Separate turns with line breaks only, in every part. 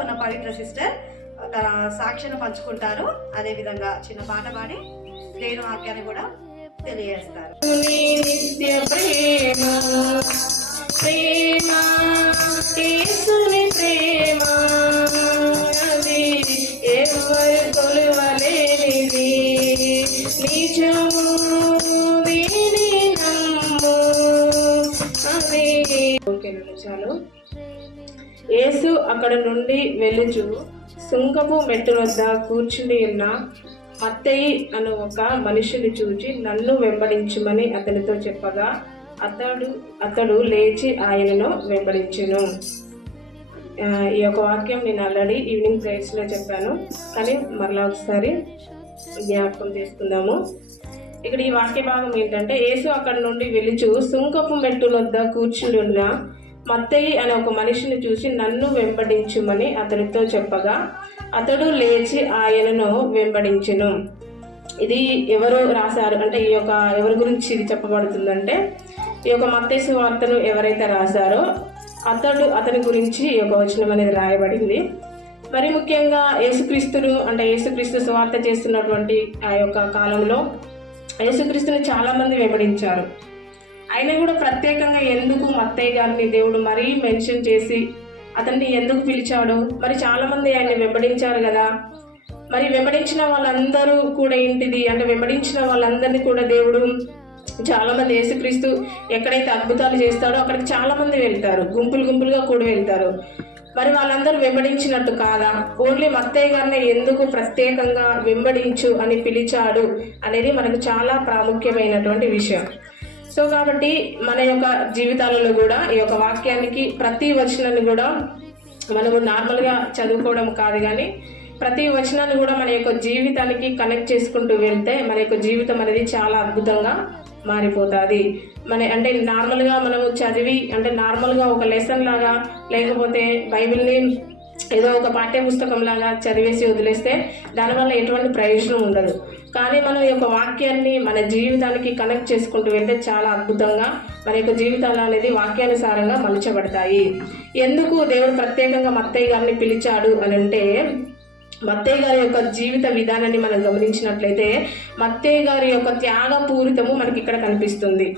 ఉన్న పవిత్ర సిస్టర్ తన సాక్షిని పంచుకుంటారు. అదేవిధంగా చిన్న పాట పాడి నేను వాక్యాన్ని కూడా తెలియజేస్తారు.
ప్రేమ ప్రేమ యేసుని ప్రేమ అది ఎవరు కొలువలేనిది. నిజము దీని నమ్ము అది. ఓకేనండి చాలు యేసు అక్కడ నుండి వెలుచు సుంకపు మెట్టు వద్ద కూర్చుని ఉన్న మత్తయి అను ఒక మనిషిని చూచి నన్ను వెంబడించమని అతనితో చెప్పగా అతడు అతడు లేచి ఆయనను వెంబడించెను. ఈ యొక్క వాక్యం నేను ఆల్రెడీ ఈవినింగ్ ప్రేయర్స్లో చెప్పాను కానీ మరలా ఒకసారి జ్ఞాపకం చేసుకుందాము. ఇక్కడ ఈ వాక్య భాగం ఏంటంటే యేసు అక్కడ నుండి వెలుచు సుంకపు మెట్టు వద్ద కూర్చుని ఉన్న మత్తయి అనే ఒక మనిషిని చూసి నన్ను వెంబడించుమని అతనితో చెప్పగా అతడు లేచి ఆయనను వెంబడించును. ఇది ఎవరు రాశారు? అంటే ఈ యొక్క ఎవరి గురించి ఇది చెప్పబడుతుందంటే ఈ యొక్క మత్తేసు వార్తను ఎవరైతే రాశారో అతడు అతని గురించి ఈ యొక్క వచనం అనేది రాయబడింది. మరి ముఖ్యంగా యేసుక్రీస్తును అంటే యేసుక్రీస్తు సువార్త చేస్తున్నటువంటి ఆ యొక్క కాలంలో యేసుక్రీస్తుని చాలామంది వెంబడించారు. అయినా కూడా ప్రత్యేకంగా ఎందుకు మత్తయ్య గారిని దేవుడు మరీ మెన్షన్ చేసి అతన్ని ఎందుకు పిలిచాడు? మరి చాలా మంది ఆయన్ని వెంబడించారు కదా. మరి వెంబడించిన వాళ్ళందరూ కూడా ఏంటిది? అంటే వెంబడించిన వాళ్ళందరినీ కూడా దేవుడు చాలా మంది యేసుక్రీస్తు ఎక్కడైతే అద్భుతాలు చేస్తాడో అక్కడికి చాలా మంది వెళ్తారు. గుంపులు గుంపులుగా కూడా వెళ్తారు. మరి వాళ్ళందరూ వెంబడించినట్టు కాదా? ఓన్లీ మత్తయ్య గారిని ఎందుకు ప్రత్యేకంగా వెంబడించు అని పిలిచాడు అనేది మనకు చాలా ప్రాముఖ్యమైనటువంటి విషయం. సో కాబట్టి మన యొక్క జీవితాలలో కూడా ఈ యొక్క వాక్యానికి ప్రతి వచనాన్ని కూడా మనము నార్మల్గా చదువుకోవడం కాదు కానీ ప్రతి వచనాన్ని కూడా మన యొక్క జీవితానికి కనెక్ట్ చేసుకుంటూ వెళ్తే మన యొక్క జీవితం అనేది చాలా అద్భుతంగా మారిపోతుంది. మన అంటే నార్మల్గా మనము చదివి అంటే నార్మల్గా ఒక లెసన్ లాగా లేకపోతే బైబిల్ని ఏదో ఒక పాఠ్య పుస్తకం లాగా చదివేసి వదిలేస్తే దానివల్ల ఎటువంటి ప్రయోజనం ఉండదు. కానీ మనం ఈ యొక్క వాక్యాన్ని మన జీవితానికి కనెక్ట్ చేసుకుంటూ వెళ్తే చాలా అద్భుతంగా మన యొక్క జీవితాలు అనేది వాక్యానుసారంగా మలచబడతాయి. ఎందుకు దేవుడు ప్రత్యేకంగా మత్తయ్య గారిని పిలిచాడు అని అంటే మత్తయ్య గారి యొక్క జీవిత విధానాన్ని మనం గమనించినట్లయితే మత్తయ్య గారి యొక్క త్యాగపూరితము మనకి ఇక్కడ కనిపిస్తుంది.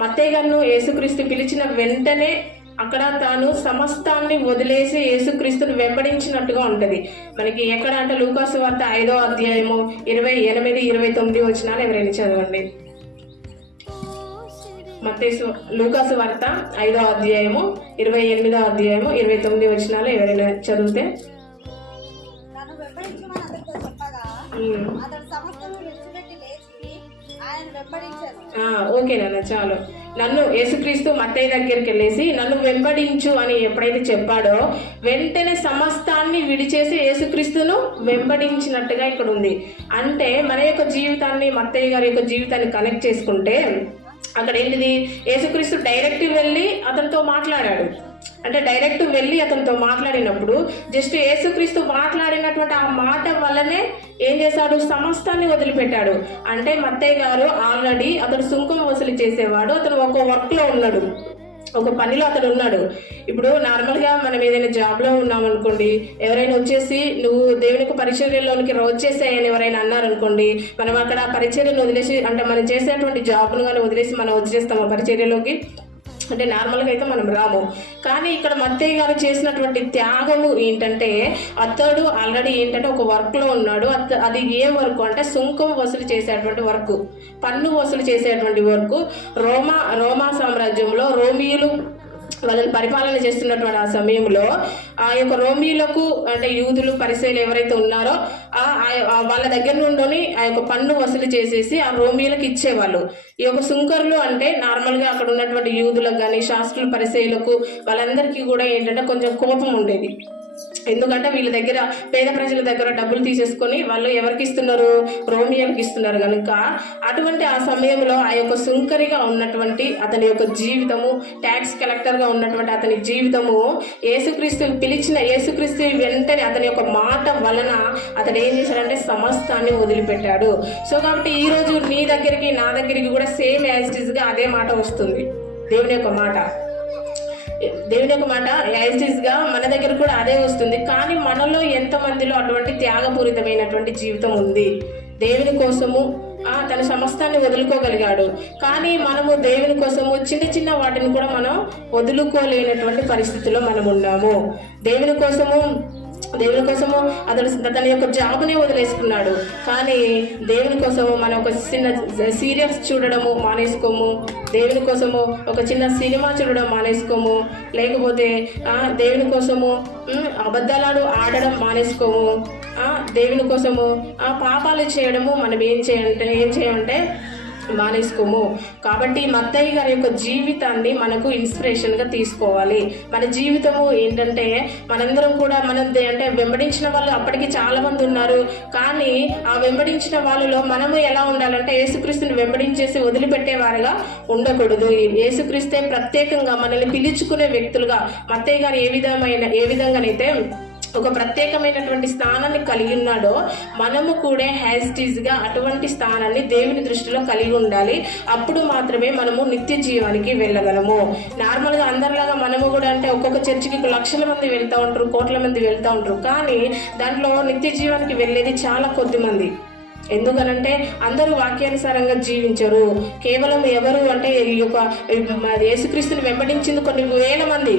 మత్తయ్య గారిను యేసుక్రీస్తు పిలిచిన వెంటనే అక్కడ తాను సమస్తాన్ని వదిలేసి యేసుక్రీస్తుని వెంబడించినట్టుగా ఉంటది. మనకి ఎక్కడ అంటే లూకాసు వార్త ఐదో అధ్యాయము ఇరవై ఎనిమిది ఇరవై తొమ్మిది వచ్చినాలు ఎవరైనా చదవండి. మత్తేసు లూకాసు వార్త ఐదో అధ్యాయము ఇరవై ఎనిమిదో అధ్యాయము ఇరవై తొమ్మిది వచ్చినాలు ఎవరైనా చదివితే. ఓకే నాన్న చాలు. నన్ను యేసుక్రీస్తు మత్తయ్య దగ్గరికి వెళ్ళేసి నన్ను వెంబడించు అని ఎప్పుడైతే చెప్పాడో వెంటనే సమస్తాన్ని విడిచేసి యేసుక్రీస్తును వెంబడించినట్టుగా ఇక్కడ ఉంది అంటే మన యొక్క జీవితాన్ని మత్తయ్య గారి యొక్క జీవితాన్ని కనెక్ట్ చేసుకుంటే అక్కడ ఏంటిది? యేసుక్రీస్తు డైరెక్ట్ వెళ్ళి అతనితో మాట్లాడాడు. అంటే డైరెక్ట్ వెళ్ళి అతనితో మాట్లాడినప్పుడు జస్ట్ యేసుక్రీస్తు మాట్లాడినటువంటి ఆ మాట వల్లనే ఏం చేశాడు? సమస్తాన్ని వదిలిపెట్టాడు. అంటే మత్తయ్య గారు ఆల్రెడీ అతడు సుంకం వసూలు చేసేవాడు. అతను ఒక వర్క్లో ఉన్నాడు. ఒక పనిలో అతడు ఉన్నాడు. ఇప్పుడు నార్మల్గా మనం ఏదైనా జాబ్లో ఉన్నామనుకోండి ఉన్నాం అనుకోండి ఎవరైనా వచ్చేసి నువ్వు దేవునికి పరిచర్యలోనికి వచ్చేసాయని ఎవరైనా అన్నారనుకోండి మనం అక్కడ పరిచర్యను వదిలేసి అంటే మనం చేసేటువంటి జాబ్ను కానీ వదిలేసి మనం వచ్చేస్తాము పరిచర్యలోకి. అంటే నార్మల్గా అయితే మనం రాము. కానీ ఇక్కడ మత్తయ్య గారు చేసినటువంటి త్యాగము ఏంటంటే అతడు ఆల్రెడీ ఏంటంటే ఒక వర్క్లో ఉన్నాడు. అది ఏ వర్క్ అంటే సుంకం వసూలు చేసేటువంటి వర్క్ పన్ను వసూలు చేసేటువంటి వర్క్ రోమా రోమా సామ్రాజ్యంలో రోమియులు వాళ్ళని పరిపాలన చేస్తున్నటువంటి ఆ సమయంలో ఆ యొక్క రోమిలకు అంటే యూదులు పరిచయలు ఎవరైతే ఉన్నారో ఆ వాళ్ళ దగ్గర నుండి ఆ యొక్క పన్ను వసూలు చేసేసి ఆ రోమిలకు ఇచ్చేవాళ్ళు. ఈ యొక్క సుంకర్లు అంటే నార్మల్గా అక్కడ ఉన్నటువంటి యూదులకు కానీ శాస్త్రుల పరిచయలకు వాళ్ళందరికీ కూడా ఏంటంటే కొంచెం కోపం ఉండేది. ఎందుకంటే వీళ్ళ దగ్గర పేద ప్రజల దగ్గర డబ్బులు తీసేసుకొని వాళ్ళు ఎవరికి ఇస్తున్నారు? రోమియోకి ఇస్తున్నారు కనుక అటువంటి ఆ సమయంలో ఆ యొక్క సుంకరిగా ఉన్నటువంటి అతని యొక్క జీవితము ట్యాక్స్ కలెక్టర్గా ఉన్నటువంటి అతని జీవితము యేసుక్రీస్తు పిలిచిన యేసుక్రీస్తు వెంటనే అతని యొక్క మాట వలన అతడు ఏం చేశాడంటే సమస్తాన్ని వదిలిపెట్టాడు. సో కాబట్టి ఈరోజు నీ దగ్గరికి నా దగ్గరికి కూడా సేమ్ యాజ్గా అదే మాట వస్తుంది. దేవుని యొక్క మాట. దేవుని యొక్క మాట యాజిటీస్గా మన దగ్గర కూడా అదే వస్తుంది. కానీ మనలో ఎంత మందిలో అటువంటి త్యాగపూరితమైనటువంటి జీవితం ఉంది? దేవుని కోసము ఆ తన సమస్తాన్ని వదులుకోగలిగాడు. కానీ మనము దేవుని కోసము చిన్న చిన్న వాటిని కూడా మనం వదులుకోలేనటువంటి పరిస్థితిలో మనం ఉన్నాము దేవుని కోసము దేవుని కోసము అతడు తన యొక్క జాబ్నే వదిలేసుకున్నాడు. కానీ దేవుని కోసము మనం ఒక చిన్న సీరియల్స్ చూడడము మానేసుకోము. దేవుని కోసము ఒక చిన్న సినిమా చూడడం మానేసుకోము. లేకపోతే దేవుని కోసము ఉమ్, అబద్ధాలు ఆడడం మానేసుకోము. దేవుని కోసము ఆ పాపాలు చేయడము మనం ఏం చేయంటే ఏం చేయమంటే మానేసుకోము. కాబట్టి మత్తయ్య గారి యొక్క జీవితాన్ని మనకు ఇన్స్పిరేషన్గా తీసుకోవాలి. మన జీవితము ఏంటంటే మనందరం కూడా మనం అంటే వెంబడించిన వాళ్ళు అప్పటికి చాలా మంది ఉన్నారు. కానీ ఆ వెంబడించిన వాళ్ళలో మనము ఎలా ఉండాలంటే యేసుక్రీస్తుని వెంబడించేసి వదిలిపెట్టేవారుగా ఉండకూడదు. యేసుక్రీస్తే ప్రత్యేకంగా మనల్ని పిలుచుకునే వ్యక్తులుగా మత్తయ్య గారు ఏ విధమైన ఏ విధంగానైతే ఒక ప్రత్యేకమైనటువంటి స్థానాన్ని కలిగి ఉన్నాడో మనము కూడా హ్యాస్టీజ్గా అటువంటి స్థానాన్ని దేవుని దృష్టిలో కలిగి ఉండాలి. అప్పుడు మాత్రమే మనము నిత్య జీవానికి వెళ్ళగలము. నార్మల్గా అందరిలాగా మనము కూడా అంటే ఒక్కొక్క చర్చికి లక్షల మంది వెళ్తూ ఉంటారు కోట్ల మంది వెళ్తూ ఉంటారు. కానీ దాంట్లో నిత్య జీవానికి వెళ్ళేది చాలా కొద్ది మంది ఎందుకనంటే అందరూ వాక్యానుసారంగా జీవించరు. కేవలం ఎవరు అంటే ఈ యొక్క యేసుక్రీస్తుని వెంబడించింది కొన్ని వేల మంది.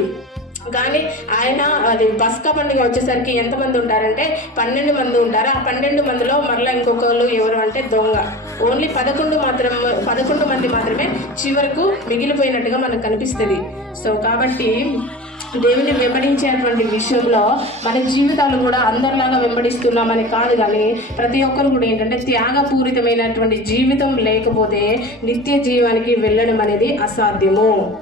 కానీ ఆయన అది బస్కా పండుగ వచ్చేసరికి ఎంతమంది ఉంటారంటే పన్నెండు మంది ఉంటారు. ఆ పన్నెండు మందిలో మరలా ఇంకొకరు ఎవరు అంటే దొంగ. ఓన్లీ పదకొండు మాత్రం పదకొండు మంది మాత్రమే చివరకు మిగిలిపోయినట్టుగా మనకు కనిపిస్తుంది. సో కాబట్టి దేవుని వెంబడించేటువంటి విషయంలో మన జీవితాలు కూడా అందరిలాగా వెంబడిస్తున్నామని కాదు కానీ ప్రతి ఒక్కరు కూడా ఏంటంటే త్యాగపూరితమైనటువంటి జీవితం లేకపోతే నిత్య జీవానికి వెళ్ళడం అనేది అసాధ్యము.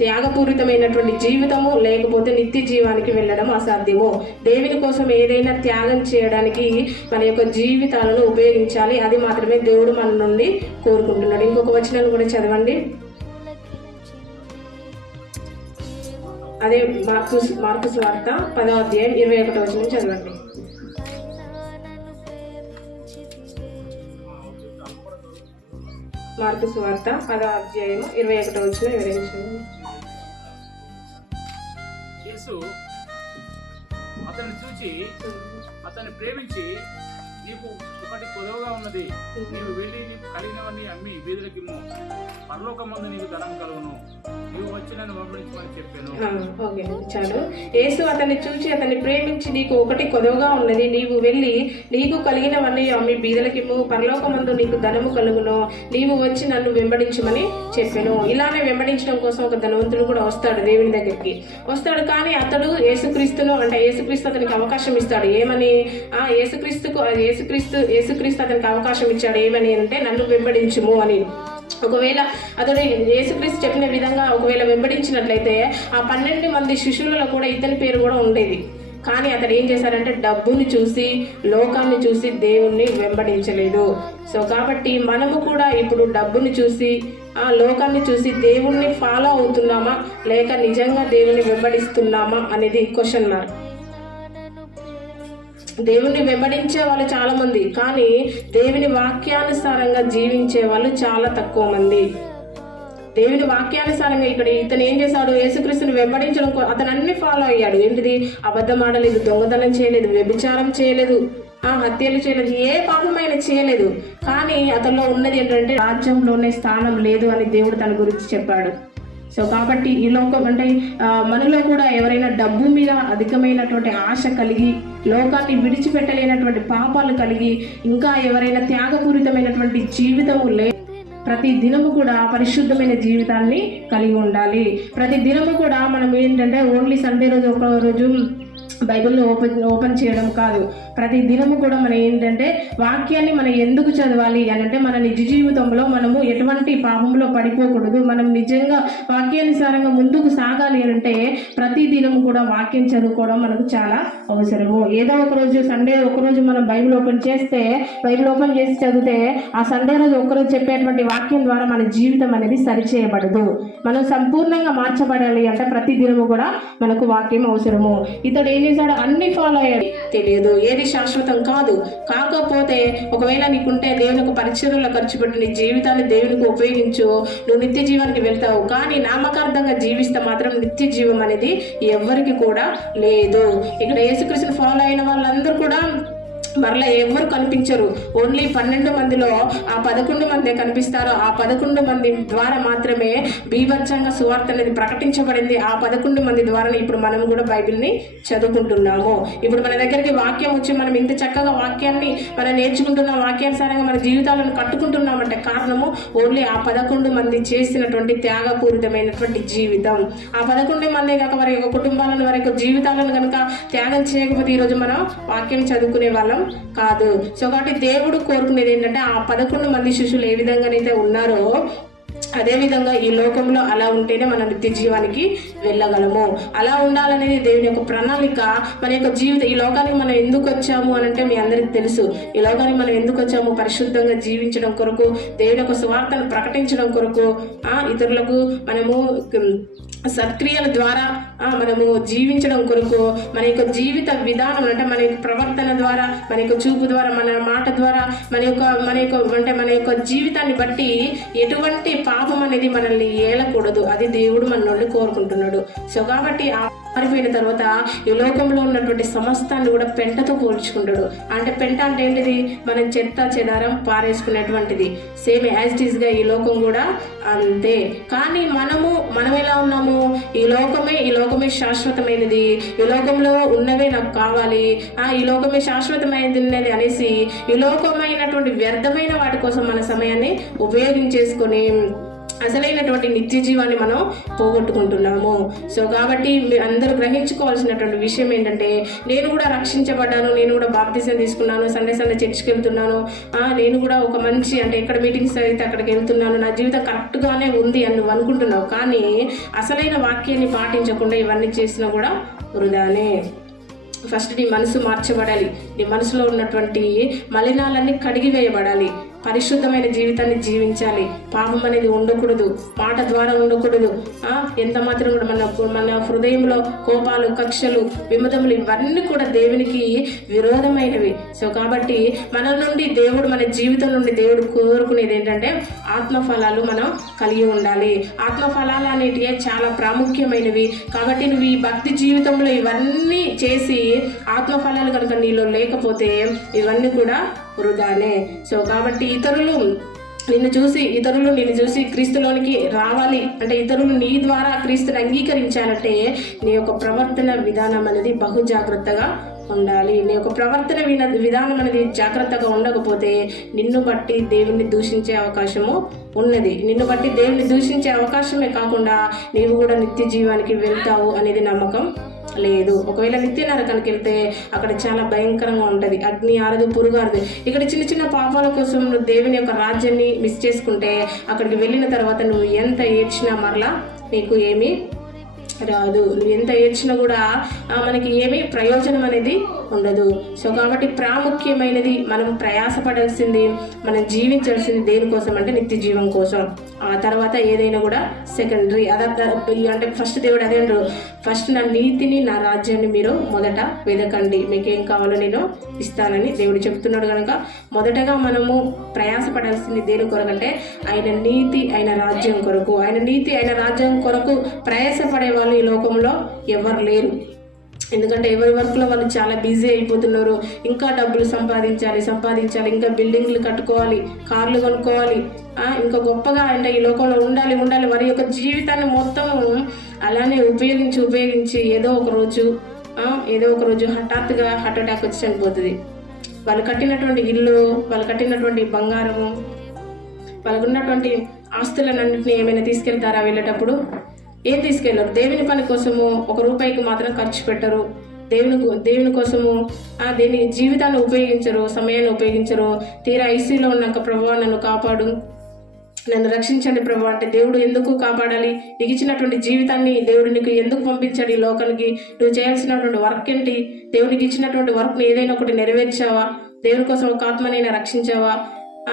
త్యాగపూరితమైనటువంటి జీవితము లేకపోతే నిత్య జీవానికి వెళ్ళడం అసాధ్యము? దేవుని కోసం ఏదైనా త్యాగం చేయడానికి మన యొక్క జీవితాలను ఉపయోగించాలి. అది మాత్రమే దేవుడు మన నుండి కోరుకుంటున్నాడు. ఇంకొక వచనాన్ని కూడా చదవండి. అదే మార్కుస్ మార్కుస్ వార్త పదో అధ్యాయం ఇరవై ఒకటో వచనం చదవండి. మార్కుస్ వార్త పదో అధ్యాయం ఇరవై ఒకటో వచనం వివరించండి.
యేసు అతన్ని చూచి అతన్ని ప్రేమించి నీకు ఒకటి కొదవగా ఉన్నది. నీవు వెళ్ళి నీకు కలిగినవన్నీ అమ్మి వీధులకిమ్ము. పరలోకమందు నీకు ధనం కలుగును. నీవు వచ్చి నన్ను చెప్పాను.
ఓకే చాలు. యేసు అతన్ని చూచి అతన్ని ప్రేమించి నీకు ఒకటి కొదవగా ఉన్నది. నీవు వెళ్ళి నీకు కలిగినవన్నీ అమ్మి బీదలకిమ్ము పరలోకమందు నీకు ధనము కలుగును. నీవు వచ్చి నన్ను వెంబడించమని చెప్పాను. ఇలానే వెంబడించడం కోసం ఒక ధనవంతుడు కూడా వస్తాడు దేవుని దగ్గరికి. వస్తాడు కానీ అతడు యేసుక్రీస్తును అంటే యేసుక్రీస్తు అతనికి అవకాశం ఇస్తాడు. ఏమని? ఆ యేసుక్రీస్తుకు యేసుక్రీస్తు యేసుక్రీస్తు అతనికి అవకాశం ఇచ్చాడు. ఏమని అంటే నన్ను వెంబడించుము అని. ఒకవేళ అతడు యేసుక్రీస్తు చెప్పిన విధంగా ఒకవేళ వెంబడించినట్లయితే ఆ పన్నెండు మంది శిష్యులలో కూడా ఇతని పేరు కూడా ఉండేది. కానీ అతడు ఏం చేశారంటే డబ్బుని చూసి లోకాన్ని చూసి దేవుణ్ణి వెంబడించలేదు. సో కాబట్టి మనము కూడా ఇప్పుడు డబ్బుని చూసి ఆ లోకాన్ని చూసి దేవుణ్ణి ఫాలో అవుతున్నామా? లేక నిజంగా దేవుణ్ణి వెంబడిస్తున్నామా? అనేది క్వశ్చన్ మార్క్ దేవుణ్ణి వెంబడించే వాళ్ళు చాలా మంది కానీ దేవుని వాక్యానుసారంగా జీవించే వాళ్ళు చాలా తక్కువ మంది. దేవుని వాక్యానుసారంగా ఇక్కడ ఇతను ఏం చేశాడు? యేసుక్రీస్తుని వెంబడించడం అతను అన్ని ఫాలో అయ్యాడు. ఏంటిది? అబద్ధం ఆడలేదు దొంగతనం చేయలేదు వ్యభిచారం చేయలేదు ఆ హత్యలు చేయలేదు ఏ పాపమైన చేయలేదు. కానీ అతనిలో ఉన్నది ఏంటంటే రాజ్యంలోనే స్థానం లేదు అని దేవుడు తన గురించి చెప్పాడు. సో కాబట్టి ఈ లోకం అంటే ఆ, మనలో కూడా ఎవరైనా డబ్బు మీద అధికమైనటువంటి ఆశ కలిగి లోకాన్ని విడిచిపెట్టలేనటువంటి పాపాలు కలిగి ఇంకా ఎవరైనా త్యాగపూరితమైనటువంటి జీవితము లే ప్రతి దినము కూడా పరిశుద్ధమైన జీవితాన్ని కలిగి ఉండాలి. ప్రతి దినము కూడా మనం ఏంటంటే ఓన్లీ సండే రోజు ఒక రోజు బైబిల్ని ఓపెన్ ఓపెన్ చేయడం కాదు. ప్రతి దినము కూడా మనం ఏంటంటే వాక్యాన్ని మనం ఎందుకు చదవాలి అని అంటే మన నిజ జీవితంలో మనము ఎటువంటి పాపంలో పడిపోకూడదు. మనం నిజంగా వాక్యానుసారంగా ముందుకు సాగాలి అని అంటే ప్రతి దినము కూడా వాక్యం చదువుకోవడం మనకు చాలా అవసరము. ఏదో ఒక రోజు సండే ఒక రోజు మనం బైబిల్ ఓపెన్ చేస్తే బైబిల్ ఓపెన్ చేసి చదివితే ఆ సండే రోజు ఒకరోజు చెప్పేటువంటి వాక్యం ద్వారా మన జీవితం అనేది సరిచేయబడదు. మనం సంపూర్ణంగా మార్చబడాలి అంటే ప్రతి దినము కూడా మనకు వాక్యం అవసరము. ఇతడు ఏం చేశాడు? అన్ని ఫాలో అయ్యాడు. తెలియదు. ఏది శాశ్వతం కాదు. కాకపోతే ఒకవేళ నీకుంటే దేవుని ఒక పరిచయంలో ఖర్చు పెట్టి నీ జీవితాన్ని దేవునికి ఉపయోగించు. నువ్వు నిత్య జీవానికి వెళ్తావు. కానీ నామకార్థంగా జీవిస్తే మాత్రం నిత్య జీవం అనేది ఎవరికి కూడా లేదు. ఇక్కడ యేసుకృష్ణ ఫాలో అయిన వాళ్ళందరూ కూడా మరలా ఎవరు కనిపించరు. ఓన్లీ పన్నెండు మందిలో ఆ పదకొండు మందే కనిపిస్తారో. ఆ పదకొండు మంది ద్వారా మాత్రమే బీభత్సంగా సువార్త అనేది ప్రకటించబడింది. ఆ పదకొండు మంది ద్వారా ఇప్పుడు మనం కూడా బైబిల్ని చదువుకుంటున్నాము. ఇప్పుడు మన దగ్గరికి వాక్యం వచ్చి మనం ఇంత చక్కగా వాక్యాన్ని మనం నేర్చుకుంటున్నాం వాక్యానుసారంగా మన జీవితాలను కట్టుకుంటున్నామంటే కారణము ఓన్లీ ఆ పదకొండు మంది చేసినటువంటి త్యాగపూరితమైనటువంటి జీవితం. ఆ పదకొండు మంది కాక వారి యొక్క కుటుంబాలను వారి యొక్క జీవితాలను కనుక త్యాగం చేయకపోతే ఈరోజు మనం వాక్యం చదువుకునే వాళ్ళం కాదు. సో కాబట్టి దేవుడు కోరుకునేది ఏంటంటే ఆ పదకొండు మంది శిష్యులు ఏ విధంగానైతే ఉన్నారో అదే విధంగా ఈ లోకంలో అలా ఉంటేనే మన నిత్య జీవానికి వెళ్ళగలము. అలా ఉండాలనేది దేవుని యొక్క ప్రణాళిక. మన యొక్క జీవితం ఈ లోకానికి మనం ఎందుకు వచ్చాము అని అంటే మీ అందరికి తెలుసు. ఈ లోకానికి మనం ఎందుకు వచ్చాము? పరిశుద్ధంగా జీవించడం కొరకు దేవుని యొక్క సువార్తను ప్రకటించడం కొరకు ఆ ఇతరులకు మనము సత్క్రియల ద్వారా ఆ, మనము జీవించడం కొరకు మన యొక్క జీవిత విధానం అంటే మన యొక్క ప్రవర్తన ద్వారా మన యొక్క చూపు ద్వారా మన మాట ద్వారా మన యొక్క మన యొక్క అంటే మన యొక్క జీవితాన్ని బట్టి ఎటువంటి పాపం అనేది మనల్ని ఏలకూడదు. అది దేవుడు మనల్ని కోరుకుంటున్నాడు. సో కాబట్టి ఆ మారిపోయిన తర్వాత ఈ లోకంలో ఉన్నటువంటి సమస్తాన్ని కూడా పెంటతో పోల్చుకుంటాడు. అంటే పెంట అంటే ఏంటిది? మనం చెత్త చెదారం పారేసుకునేటువంటిది. సేమ్ యాజ్గా ఈ లోకం కూడా అంతే. కానీ మనము మనం ఎలా ఉన్నాము? ఈ లోకమే ఈ లోకమే శాశ్వతమైనది. ఈ లోకంలో ఉన్నవే నాకు కావాలి. ఆ ఈ లోకమే శాశ్వతమైనది అనేసి ఈ లోకమైనటువంటి వ్యర్థమైన వాటి కోసం మన సమయాన్ని ఉపయోగించేసుకొని అసలైనటువంటి నిత్య జీవాన్ని మనం పోగొట్టుకుంటున్నాము. సో కాబట్టి మీరు అందరూ గ్రహించుకోవాల్సినటువంటి విషయం ఏంటంటే నేను కూడా రక్షించబడ్డాను నేను కూడా బాప్తిజం తీసుకున్నాను సండే సండే చర్చికి వెళ్తున్నాను నేను కూడా ఒక మంచి అంటే ఎక్కడ మీటింగ్స్ అయితే అక్కడికి వెళ్తున్నాను నా జీవితం కరెక్ట్గానే ఉంది అని నువ్వు అనుకుంటున్నావు. కానీ అసలైన వాక్యాన్ని పాటించకుండా ఇవన్నీ చేసినా కూడా వృధానే. ఫస్ట్ నీ మనసు మార్చబడాలి. నీ మనసులో ఉన్నటువంటి మలినాలన్నీ కడిగివేయబడాలి. పరిశుద్ధమైన జీవితాన్ని జీవించాలి. పాపం అనేది ఉండకూడదు. మాట ద్వారా ఉండకూడదు. ఆ, ఎంత మాత్రం కూడా మన మన హృదయంలో కోపాలు కక్షలు విమదములు ఇవన్నీ కూడా దేవునికి విరోధమైనవి. సో కాబట్టి మన నుండి దేవుడు మన జీవితం నుండి దేవుడు కోరుకునేది ఏంటంటే ఆత్మఫలాలు మనం కలిగి ఉండాలి. ఆత్మఫలాలు అనేటివి చాలా ప్రాముఖ్యమైనవి. కాబట్టి నువ్వు ఈ భక్తి జీవితంలో ఇవన్నీ చేసి ఆత్మఫలాలు కనుక నీలో లేకపోతే ఇవన్నీ కూడా వృధానే సో కాబట్టి ఇతరులు నిన్ను చూసి ఇతరులు నిన్ను చూసి క్రీస్తులోనికి రావాలి. అంటే ఇతరులు నీ ద్వారా క్రీస్తుని అంగీకరించాలంటే నీ యొక్క ప్రవర్తన విధానం అనేది బహు జాగ్రత్తగా ఉండాలి. నీ యొక్క ప్రవర్తన విన విధానం అనేది జాగ్రత్తగా ఉండకపోతే నిన్ను బట్టి దేవుణ్ణి దూషించే అవకాశము ఉన్నది. నిన్ను బట్టి దేవుణ్ణి దూషించే అవకాశమే కాకుండా నీవు కూడా నిత్య జీవానికి వెళ్తావు అనేది నమ్మకం లేదు. ఒకవేళ నిత్య నరకానికి వెళ్తే అక్కడ చాలా భయంకరంగా ఉంటుంది. అగ్ని ఆరదు పురుగు ఆరదు. ఇక్కడ చిన్న చిన్న పాపాల కోసం దేవుని యొక్క రాజ్యాన్ని మిస్ చేసుకుంటే అక్కడికి వెళ్ళిన తర్వాత నువ్వు ఎంత ఏడ్చినా మరలా నీకు ఏమీ రాదు. నువ్వు ఎంత ఏడ్చినా కూడా మనకి ఏమీ ప్రయోజనం అనేది ఉండదు. సో కాబట్టి ప్రాముఖ్యమైనది మనం ప్రయాసపడాల్సింది మనం జీవించాల్సింది దేనికోసం అంటే నిత్య జీవం కోసం. ఆ తర్వాత ఏదైనా కూడా సెకండరీ అదే అంటే ఫస్ట్ దేవుడు అదే అంటారు ఫస్ట్ నా నీతిని నా రాజ్యాన్ని మీరు మొదట వెదకండి. మీకు ఏం కావాలో నేను ఇస్తానని దేవుడు చెప్తున్నాడు కనుక మొదటగా మనము ప్రయాసపడాల్సింది దేని కొరకంటే ఆయన నీతి ఆయన రాజ్యం కొరకు. ఆయన నీతి ఆయన రాజ్యం కొరకు ప్రయాసపడే వాళ్ళు ఈ లోకంలో ఎవరు లేరు. ఎందుకంటే ఎవరి వర్క్లో వాళ్ళు చాలా బిజీ అయిపోతున్నారు. ఇంకా డబ్బులు సంపాదించాలి సంపాదించాలి ఇంకా బిల్డింగ్లు కట్టుకోవాలి కార్లు కొనుక్కోవాలి. ఇంకా గొప్పగా అంటే ఈ లోకంలో ఉండాలి ఉండాలి. వారి యొక్క జీవితాన్ని మొత్తం అలానే ఉపయోగించి ఉపయోగించి ఏదో ఒక రోజు ఏదో ఒక రోజు హఠాత్తుగా హార్ట్ అటాక్ వచ్చి చనిపోతుంది. వాళ్ళు కట్టినటువంటి ఇల్లు వాళ్ళు కట్టినటువంటి బంగారము వాళ్ళకున్నటువంటి ఆస్తులన్నింటినీ ఏమైనా తీసుకెళ్తారా వెళ్ళేటప్పుడు? ఏం తీసుకెళ్ళరు? దేవుని పని కోసము ఒక రూపాయికి మాత్రం ఖర్చు పెట్టరు. దేవుని దేవుని కోసము ఆ దేని జీవితాన్ని ఉపయోగించరు సమయాన్ని ఉపయోగించరు. తీరా ఐసీలో ఉన్నాక ప్రభావ నన్ను కాపాడు. నన్ను రక్షించండి ప్రభు అంటే దేవుడు ఎందుకు కాపాడాలి? నీకు ఇచ్చినటువంటి జీవితాన్ని దేవుడు నీకు ఎందుకు పంపించాడు ఈ లోకానికి? నువ్వు చేయాల్సినటువంటి వర్క్ ఏంటి? దేవునికి ఇచ్చినటువంటి వర్క్ని ఏదైనా ఒకటి నెరవేర్చావా? దేవుని కోసం ఒక ఆత్మనైనా రక్షించావా?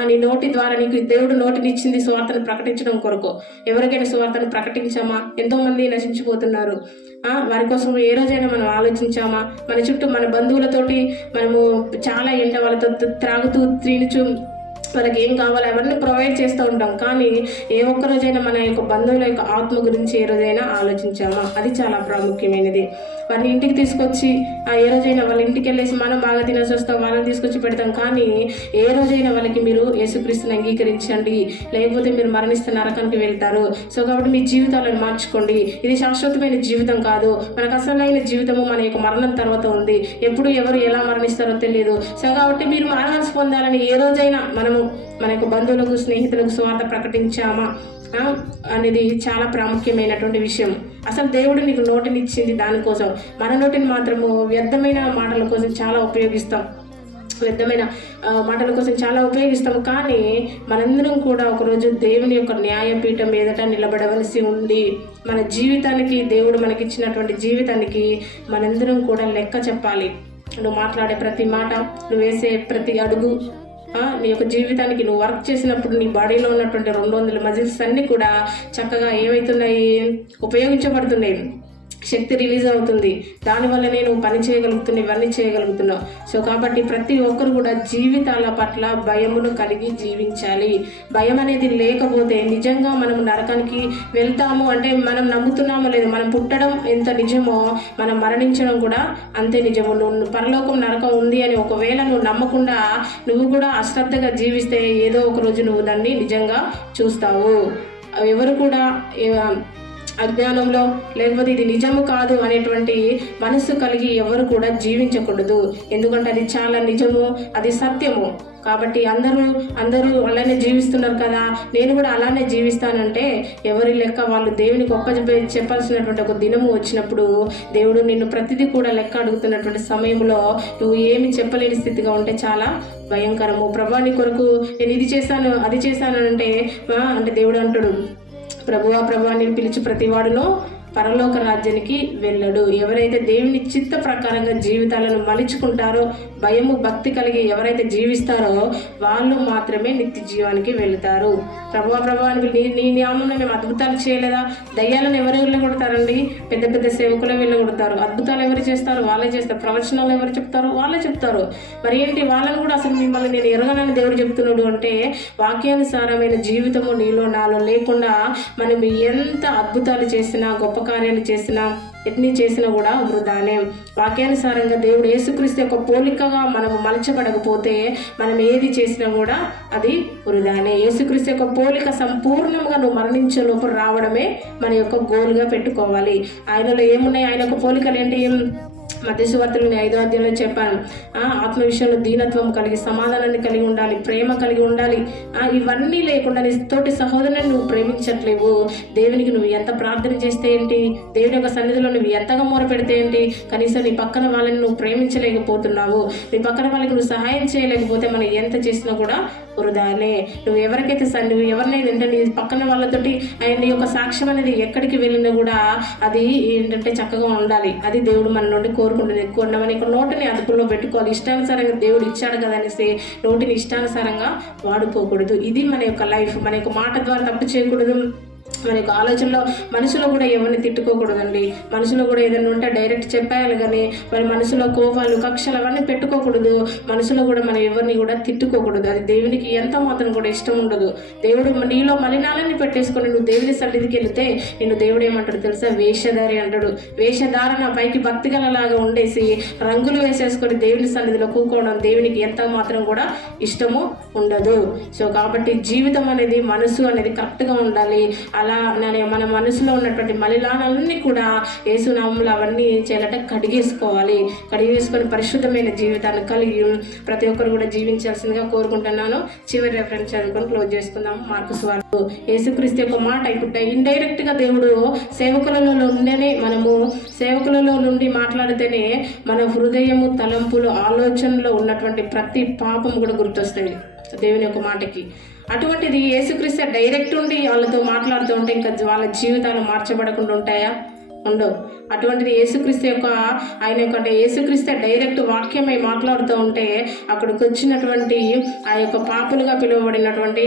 నీ నోటి ద్వారా నీకు దేవుడు నోటినిచ్చింది సువార్తను ప్రకటించడం కొరకు. ఎవరికైనా సువార్తను ప్రకటించామా? ఎంతో మంది నశించిపోతున్నారు వారి కోసం ఏ రోజైనా మనం ఆలోచించామా? మన చుట్టూ మన బంధువులతోటి మనము చాలా ఎండ వాళ్ళతో త్రాగుతూ త్రీనుచు మనకి ఏం కావాలో అవన్నీ ప్రొవైడ్ చేస్తూ ఉంటాం. కానీ ఏ ఒక్క రోజైనా మన యొక్క బంధువుల యొక్క ఆత్మ గురించి ఏ రోజైనా ఆలోచించామా? అది చాలా ప్రాముఖ్యమైనది. వారిని ఇంటికి తీసుకొచ్చి ఆ ఏ రోజైనా వాళ్ళ ఇంటికి వెళ్ళేసి మనం బాగా తినేసి వస్తాం వాళ్ళని తీసుకొచ్చి పెడతాం. కానీ ఏ రోజైనా వాళ్ళకి మీరు యేసుక్రీస్తుని అంగీకరించండి. లేకపోతే మీరు మరణిస్తే నరకానికి వెళ్తారు. సో కాబట్టి మీ జీవితాలను మార్చుకోండి. ఇది శాశ్వతమైన జీవితం కాదు. మనకు అసలైన జీవితము మన యొక్క మరణం తర్వాత ఉంది. ఎప్పుడు ఎవరు ఎలా మరణిస్తారో తెలియదు. సో కాబట్టి మీరు మారవలసి పొందాలని ఏ రోజైనా మనము మన యొక్క బంధువులకు స్నేహితులకు స్వార్థ ప్రకటించామా? అనేది చాలా ప్రాముఖ్యమైనటువంటి విషయం. అసలు దేవుడు నీకు నోటిని ఇచ్చింది దానికోసం. మన నోటిని మాత్రము వ్యర్థమైన మాటల కోసం చాలా ఉపయోగిస్తాం. వ్యర్థమైన మాటల కోసం చాలా ఉపయోగిస్తాం. కానీ మనందరం కూడా ఒకరోజు దేవుని యొక్క న్యాయపీఠం మీదట నిలబడవలసి ఉంది. మన జీవితానికి దేవుడు మనకిచ్చినటువంటి జీవితానికి మనందరం కూడా లెక్క చెప్పాలి. నువ్వు మాట్లాడే ప్రతి మాట నువ్వు వేసే ప్రతి అడుగు నీ యొక్క జీవితానికి నువ్వు వర్క్ చేసినప్పుడు నీ బాడీలో ఉన్నటువంటి రెండు వందల మజిల్స్ అన్నీ కూడా చక్కగా ఏమవుతున్నాయి ఉపయోగించబడుతున్నాయి. శక్తి రిలీజ్ అవుతుంది. దానివల్లనే నువ్వు పని చేయగలుగుతున్నావు ఇవన్నీ చేయగలుగుతున్నావు సో కాబట్టి ప్రతి ఒక్కరు కూడా జీవితాల పట్ల భయమును కలిగి జీవించాలి. భయం అనేది లేకపోతే నిజంగా మనం నరకానికి వెళ్తాము అంటే మనం నమ్ముతున్నామో లేదు మనం పుట్టడం ఎంత నిజమో మనం మరణించడం కూడా అంతే నిజము. నువ్వు పరలోకం నరకం ఉంది అని ఒకవేళ నువ్వు నమ్మకుండా నువ్వు కూడా అశ్రద్ధగా జీవిస్తే ఏదో ఒక రోజు నువ్వు దాన్ని నిజంగా చూస్తావు. ఎవరు కూడా అజ్ఞానంలో లేకపోతే ఇది నిజము కాదు అనేటువంటి మనస్సు కలిగి ఎవరు కూడా జీవించకూడదు. ఎందుకంటే అది చాలా నిజము అది సత్యము. కాబట్టి అందరూ అందరూ అలానే జీవిస్తున్నారు కదా. నేను కూడా అలానే జీవిస్తానంటే ఎవరి లెక్క వాళ్ళు దేవుని గొప్ప చెప్పాల్సినటువంటి ఒక దినము వచ్చినప్పుడు దేవుడు నిన్ను ప్రతిదీ కూడా లెక్క అడుగుతున్నటువంటి సమయంలో నువ్వు ఏమి చెప్పలేని స్థితిగా ఉంటే చాలా భయంకరము. ప్రభాని కొరకు నేను ఇది చేశాను అది చేశాను అంటే అంటే దేవుడు అంటాడు ప్రభువా ప్రభువా నేను పిలిచి ప్రతివాడును పరలోక రాజ్యానికి వెళ్ళడు. ఎవరైతే దేవుని చిత్త ప్రకారంగా జీవితాలను మలుచుకుంటారో భయము భక్తి కలిగి ఎవరైతే జీవిస్తారో వాళ్ళు మాత్రమే నిత్య జీవానికి వెళుతారు. ప్రభావ ప్రభావానికి నీ నీ నామంలో మేము అద్భుతాలు చేయలేదా? దయ్యాలను ఎవరు వెళ్ళగొడతారండి పెద్ద పెద్ద సేవకులే వెళ్ళగొడతారు అద్భుతాలు ఎవరు చేస్తారు? వాళ్ళే చేస్తారు. ప్రవచనాలు ఎవరు చెప్తారు వాళ్ళే చెప్తారు. మరి ఏంటి? వాళ్ళని కూడా అసలు మిమ్మల్ని నేను ఎరగనని దేవుడు చెప్తున్నాడు అంటే వాక్యానుసారమైన జీవితము నీలో నాలో లేకుండా మనం ఎంత అద్భుతాలు చేసినా గొప్ప కార్యాలు చేసినా ఎన్ని చేసినా కూడా వృధానే. వాక్యానుసారంగా దేవుడు యేసుక్రీస్తు యొక్క పోలికగా మనం మలచబడకపోతే మనం ఏది చేసినా కూడా అది వృధానే. యేసుక్రీస్తు యొక్క పోలిక సంపూర్ణంగా నువ్వు మరణించే లోపల రావడమే మన యొక్క గోల్గా పెట్టుకోవాలి. ఆయనలో ఏమున్నాయి? ఆయన యొక్క పోలికలు ఏంటి? మధ్యసువార్తలు నేను ఐదో అధ్యాయంలో చెప్పాను. ఆ, ఆత్మ విషయంలో దీనత్వం కలిగి సమాధానాన్ని కలిగి ఉండాలి ప్రేమ కలిగి ఉండాలి. ఇవన్నీ లేకుండా నీ తోటి సహోదరుని నువ్వు ప్రేమించట్లేవు. దేవునికి నువ్వు ఎంత ప్రార్థన చేస్తే ఏంటి? దేవుని యొక్క సన్నిధిలో నువ్వు ఎంతగా మూర పెడితే ఏంటి? కనీసం నీ పక్కన వాళ్ళని నువ్వు ప్రేమించలేకపోతున్నావు. నీ పక్కన వాళ్ళకి నువ్వు సహాయం చేయలేకపోతే మనం ఎంత చేసినా కూడా వృధానే. నువ్వు ఎవరికైతే స- నువ్వు ఎవరినైతే అంటే నీ పక్కన వాళ్ళతోటి ఆయన నీ యొక్క సాక్ష్యం అనేది ఎక్కడికి వెళ్ళినా కూడా అది ఏంటంటే చక్కగా ఉండాలి. అది దేవుడు మన నుండి కోరుకుంటుంది ఎక్కువ ఉండమని యొక్క నోటిని అదుపులో పెట్టుకోవాలి. ఇష్టానుసారంగా దేవుడు ఇచ్చాడు కదా అనేసి నోటిని ఇష్టానుసారంగా వాడుకోకూడదు. ఇది మన యొక్క లైఫ్ మన యొక్క మాట ద్వారా తప్పు చేయకూడదు. మన యొక్క ఆలోచనలో మనసులో కూడా ఎవరిని తిట్టుకోకూడదండి. మనసులో కూడా ఏదైనా ఉంటే డైరెక్ట్ చెప్పేయాలి కానీ మన మనసులో కోపాలు కక్షలు అవన్నీ పెట్టుకోకూడదు. మనసులో కూడా మనం ఎవరిని కూడా తిట్టుకోకూడదు. అది దేవునికి ఎంత మాత్రం కూడా ఇష్టం ఉండదు. దేవుడు నీలో మలినాలని పెట్టేసుకొని నువ్వు దేవుని సన్నిధికి వెళితే నిన్ను దేవుడు ఏమంటాడు తెలుసా? వేషధారి అంటాడు. వేషధారణ పైకి భక్తి గలలాగా ఉండేసి రంగులు వేసేసుకొని దేవుని సన్నిధిలో కూకోవడం దేవునికి ఎంత మాత్రం కూడా ఇష్టము ఉండదు. సో కాబట్టి జీవితం అనేది మనసు అనేది కరెక్ట్గా ఉండాలి. అలా నేను మన మనసులో ఉన్నటువంటి మలినాలన్నీ కూడా ఏసునామంలో అవన్నీ ఏం చేయాలంటే కడిగేసుకోవాలి. కడిగేసుకొని పరిశుద్ధమైన జీవితాన్ని కలిగి ప్రతి ఒక్కరు కూడా జీవించాల్సిందిగా కోరుకుంటున్నాను. చివరి రెఫరెన్స్ చదువుకొని క్లోజ్ చేసుకుందాం. మార్కు స్వార్థ. యేసుక్రీస్తు యొక్క మాట ఇప్పుడు ఇండైరెక్ట్గా దేవుడు సేవకులలో నుండినే మనము సేవకులలో నుండి మాట్లాడితేనే మన హృదయము తలంపులు ఆలోచనలో ఉన్నటువంటి ప్రతి పాపం కూడా గుర్తొస్తుంది దేవుని యొక్క మాటకి. అటువంటిది యేసుక్రీస్తు డైరెక్ట్ ఉండి వాళ్ళతో మాట్లాడుతూ ఉంటే ఇంకా వాళ్ళ జీవితాలు మార్చబడకుండా ఉంటాయా? ఉండవు. అటువంటిది యేసుక్రీస్తు యొక్క ఆయన యొక్క యేసుక్రీస్తు యేసుక్రీస్తే డైరెక్ట్ వాక్యమై మాట్లాడుతూ ఉంటే అక్కడికి వచ్చినటువంటి ఆ యొక్క పాపులుగా పిలువబడినటువంటి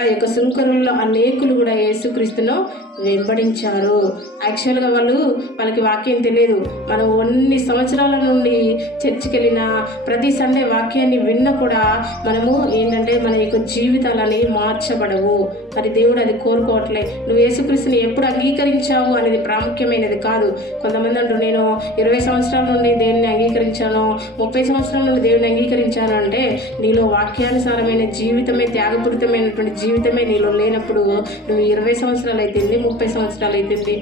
ఆ యొక్క సుంకరుల్లో అనేకులు కూడా యేసుక్రీస్తులో వెంబడించారు. యాక్చువల్గా వాళ్ళు వాళ్ళకి వాక్యం తెలియదు. మనం అన్ని సంవత్సరాల నుండి చర్చికి వెళ్ళిన ప్రతి సండే వాక్యాన్ని విన్న కూడా మనము ఏంటంటే మన యొక్క జీవితాలని మార్చబడవు. మరి దేవుడు అది కోరుకోవట్లే. నువ్వు యేసుక్రీస్తుని ఎప్పుడు అంగీకరించావు అనేది ప్రాముఖ్యమైనది కాదు. కొంతమంది అంటారు నేను ఇరవై సంవత్సరాల నుండి దేవుని అంగీకరించాను ముప్పై సంవత్సరాల నుండి దేవుని అంగీకరించాను అంటే నీలో వాక్యానుసారమైన జీవితమే త్యాగపూరితమైనటువంటి జీవితమే నీలో లేనప్పుడు నువ్వు ఇరవై సంవత్సరాలు అయితేంది ముప్పై సంవత్సరాలు అయితేంది